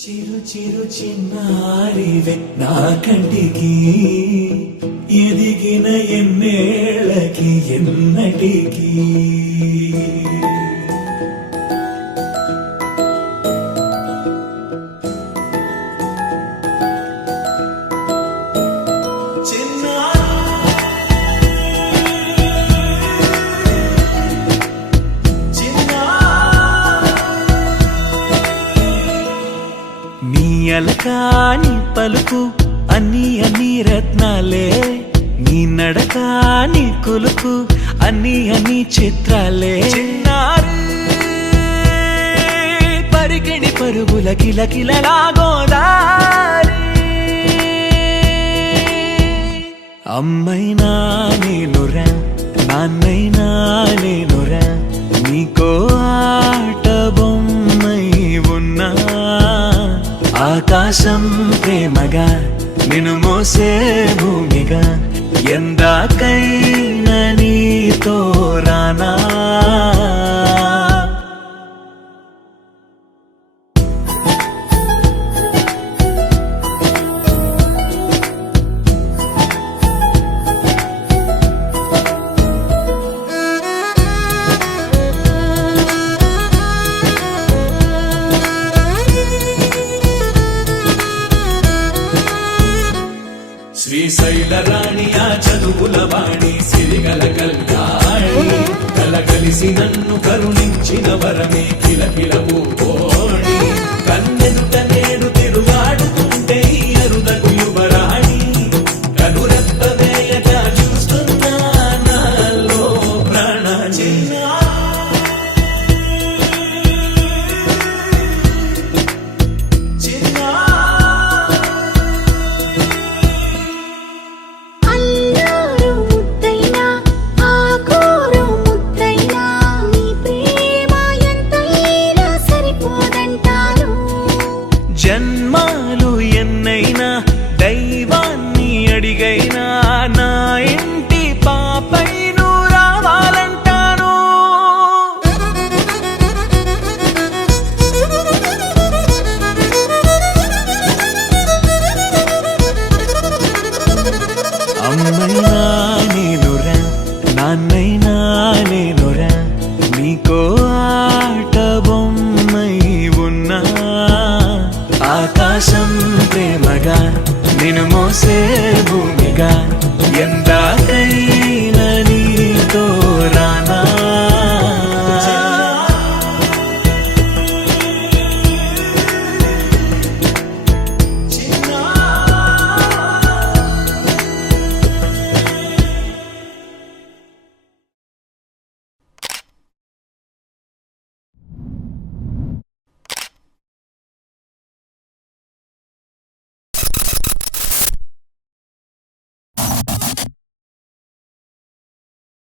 చిరు చిరు చిన్నారివే నా కంటికి ఎదిగిన ఎన్నేళ్ళకి ఎన్నటికి అలకాని పలుకు అన్ని అన్ని రత్నాలే నీ నడకాని కులుకు అన్ని అన్ని చిత్రాలే చిన్నారు పరికిణి పరుగుల కిలకిలలా గోదారి అమ్మైనా నేనురా నాన్నైనా నేనురా నీకో ఆట బొమ్మై ఉన్నా ఆకాశం ప్రేమగా నిన్ను మోసే భూమిగా ఎందాకైనా నీతో రానా శ్రీశైల రాణి ఆ చదువుల వాణి సిరిగల కళ్యాణి కలగలిసి నన్ను కరుణించిన వరమే కిలకిలవు కోణి కన్నెదుట నేడు తిరుగాడుతుంటే అరుదకు యువరాణి కనురెప్ప వేయక చూస్తున్నా నాలో ప్రాణ జన్మాలు ఎన్నైనా దైవాన్ని అడిగైనా నా ఇంటి పాపై నువ్వు రావాలంటాను అమ్మైనా